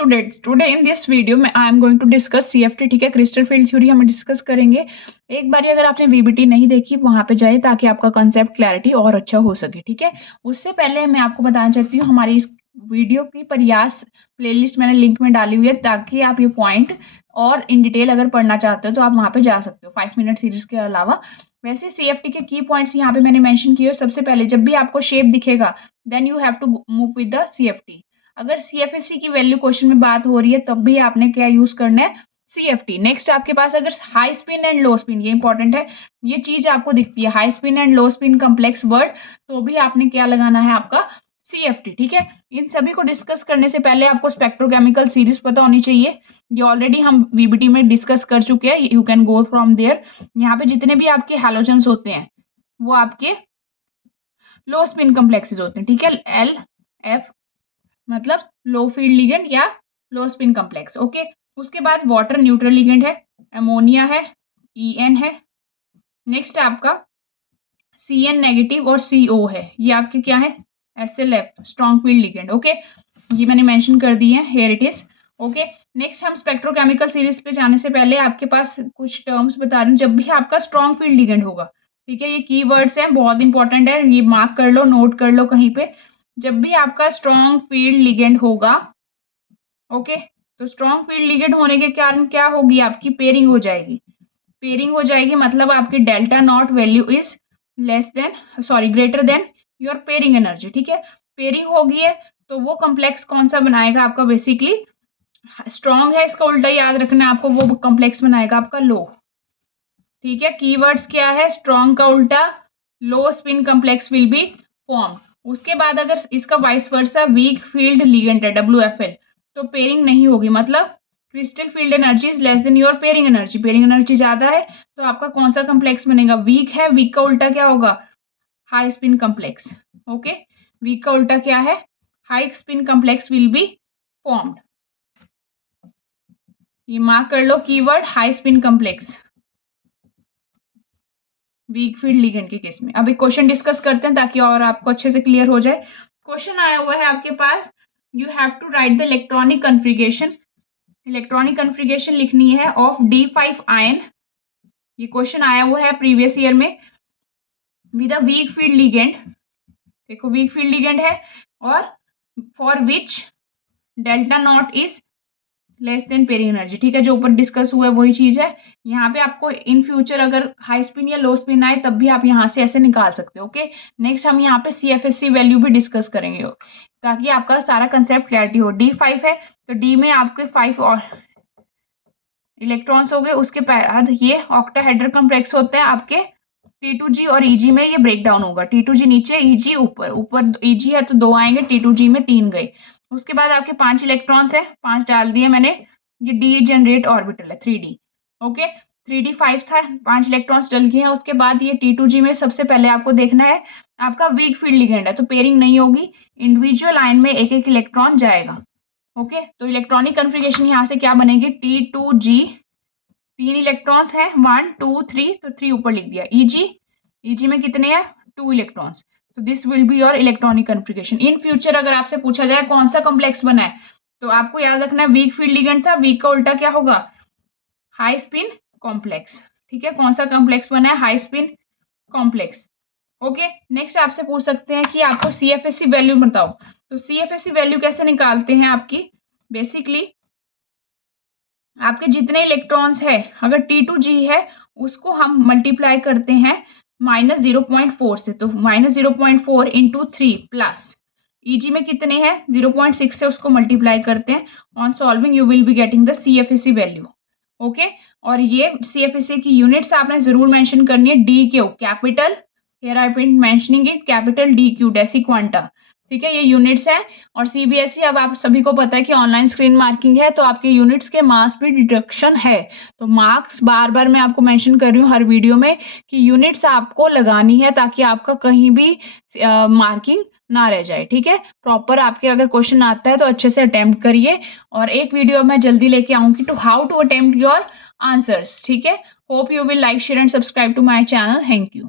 Students, today in this video में I am going to discuss CFT. ठीक है, crystal field theory हम discuss करेंगे। एक बार अगर आपने वीबीटी नहीं देखी वहां पे जाइए ताकि आपका कंसेप्ट क्लैरिटी और अच्छा हो सके। ठीक है, उससे पहले मैं आपको बताना चाहती हूँ हमारी इस वीडियो की प्रयास प्लेलिस्ट मैंने लिंक में डाली हुई है ताकि आप ये पॉइंट और इन डिटेल अगर पढ़ना चाहते हो तो आप वहां पे जा सकते हो 5 मिनट सीरीज के अलावा। वैसे सीएफटी के की पॉइंट्स यहाँ पे मैंने मेंशन किए। सबसे पहले जब भी आपको शेप दिखेगा then you have to move with the CFT. अगर सीएफएससी की वैल्यू क्वेश्चन में बात हो रही है तब भी आपने क्या यूज करना है, सीएफटी। नेक्स्ट आपके पास अगर high spin and low spin, ये इंपॉर्टेंट है, ये चीज आपको दिखती है high spin and low spin complex word, तो भी आपने क्या लगाना है, आपका सीएफटी। ठीक है, इन सभी को डिस्कस करने से पहले आपको स्पेक्ट्रोकेमिकल सीरीज पता होनी चाहिए। ये ऑलरेडी हम वीबीटी में डिस्कस कर चुके हैं, you can go from there. यहाँ पे जितने भी आपके हैलोजेंस होते हैं वो आपके लो स्पिन कम्प्लेक्सेस होते हैं। ठीक है, एल एफ मतलब लो फील्ड लिगेंड या लो स्पिन कम्प्लेक्स। ओके, उसके बाद वाटर न्यूट्रल लिगेंड है, अमोनिया है, EN है। नेक्स्ट आपका CN नेगेटिव और CO है, ये आपके क्या है, SLF strong field ligand. Okay, ये मैंने मेंशन कर दी है, here it is. Okay, next हम स्पेक्ट्रोकेमिकल सीरीज पे जाने से पहले आपके पास कुछ टर्म्स बता रही हूँ। जब भी आपका स्ट्रॉन्ग फील्ड लिगेंड होगा, ठीक है, ये कीवर्ड्स हैं, बहुत इंपॉर्टेंट है, ये मार्क कर लो, नोट कर लो कहीं पे। जब भी आपका स्ट्रॉन्ग फील्ड लिगेंड होगा, ओके, तो स्ट्रॉन्ग फील्ड लिगेंड होने के कारण क्या होगी, आपकी पेयरिंग हो जाएगी। पेयरिंग हो जाएगी मतलब आपकी delta not value is greater than your pairing energy. ठीक है, पेयरिंग होगी है तो वो कम्प्लेक्स कौन सा बनाएगा, आपका बेसिकली स्ट्रॉन्ग है, इसका उल्टा याद रखना है आपको, वो कम्प्लेक्स बनाएगा आपका लो। ठीक है, कीवर्ड्स क्या है, स्ट्रॉन्ग का उल्टा लो spin complex will B form. उसके बाद अगर इसका vice versa week field ligand है, WFL, तो पेयरिंग नहीं होगी, मतलब crystal field energy is less than your pairing energy. Pairing energy ज्यादा है तो आपका कौन सा कम्प्लेक्स बनेगा, वीक है, वीक का उल्टा क्या होगा, high spin complex. Okay, weak का उल्टा क्या है, high spin complex will be formed. ये मार्क कर लो keyword, high spin complex weak field ligand के केस में। अब एक क्वेश्चन डिस्कस करते हैं ताकि और आपको अच्छे से क्लियर हो जाए। क्वेश्चन आया हुआ है आपके पास, you have to write the electronic configuration. Electronic configuration लिखनी है ऑफ D5 आयन। ये क्वेश्चन आया हुआ है प्रीवियस ईयर में with a week field ligand. देखो वीक फील्ड लिगेंड है और for which delta not is less than pairing energy. ठीक है, जो ऊपर डिस्कस हुआ है वही चीज है। यहाँ पे आपको इन फ्यूचर अगर हाई स्पिन या लो स्पिन आए तब भी आप यहाँ से ऐसे निकाल सकते हो। ओके, नेक्स्ट हम यहाँ पे CFSC वैल्यू भी डिस्कस करेंगे ताकि आपका सारा कंसेप्ट क्लैरिटी हो। D5 है तो D में आपके 5 और इलेक्ट्रॉन्स हो गए। उसके बाद ये ऑक्टाहेड्रल कॉम्प्लेक्स होते हैं आपके T2G और EG में, ये ब्रेक डाउन होगा, T2G नीचे, EG ऊपर, ऊपर EG है तो 2 आएंगे, T2G में 3 गए। उसके बाद आपके 5 इलेक्ट्रॉन्स है, 5 डाल दिए मैंने, ये डी जनरेट ऑर्बिटल है 3D। ओके, 3D 5 था, 5 इलेक्ट्रॉन्स डल गए हैं। उसके बाद ये T2G में सबसे पहले आपको देखना है आपका वीक फील्ड लिगेंड है तो पेयरिंग नहीं होगी, इंडिविजुअल आयन में एक एक इलेक्ट्रॉन जाएगा। ओके, तो इलेक्ट्रॉनिक कन्फिगरेशन यहाँ से क्या बनेगी, T2G 3 इलेक्ट्रॉन्स हैं, 1 2 3, तो 3 ऊपर लिख दिया। EG में कितने हैं, 2 इलेक्ट्रॉन्स, तो this will be your electronic configuration. In future अगर आपसे पूछा जाए कौन सा कम्प्लेक्स बना है तो आपको याद रखना है वीक फील्ड लिगेंड था, वीक का उल्टा क्या होगा, हाई स्पिन कॉम्प्लेक्स। ठीक है, कौन सा कॉम्प्लेक्स बना है, high spin complex. Okay, next आपसे पूछ सकते हैं कि आपको CFSC वैल्यू बताओ, तो CFSC वैल्यू कैसे निकालते हैं, आपकी बेसिकली आपके जितने इलेक्ट्रॉन्स है अगर T2G है उसको हम मल्टीप्लाई करते हैं -0.4 से, तो -0.4 इंटू 3 प्लस EG में कितने हैं 0.6 से, उसको मल्टीप्लाई करते हैं। On solving you will be getting the CFSC value. Okay, और ये CFSC की यूनिट्स आपने जरूर मेंशन करनी है, DQ capital, here I been mentioning it, capital DQ deci quanta. ठीक है, ये यूनिट्स हैं। और CBSE अब आप सभी को पता है कि ऑनलाइन स्क्रीन मार्किंग है तो आपके यूनिट्स के मार्क्स भी डिडक्शन है, तो मार्क्स बार बार मैं आपको मेंशन कर रही हूँ हर वीडियो में कि यूनिट्स आपको लगानी है ताकि आपका कहीं भी मार्किंग ना रह जाए। ठीक है, प्रॉपर आपके अगर क्वेश्चन आता है तो अच्छे से अटेम्प्ट करिए, और एक वीडियो मैं जल्दी लेके आऊंगी to how to attempt your answers. ठीक है, hope you will like, share and subscribe to my channel. Thank you.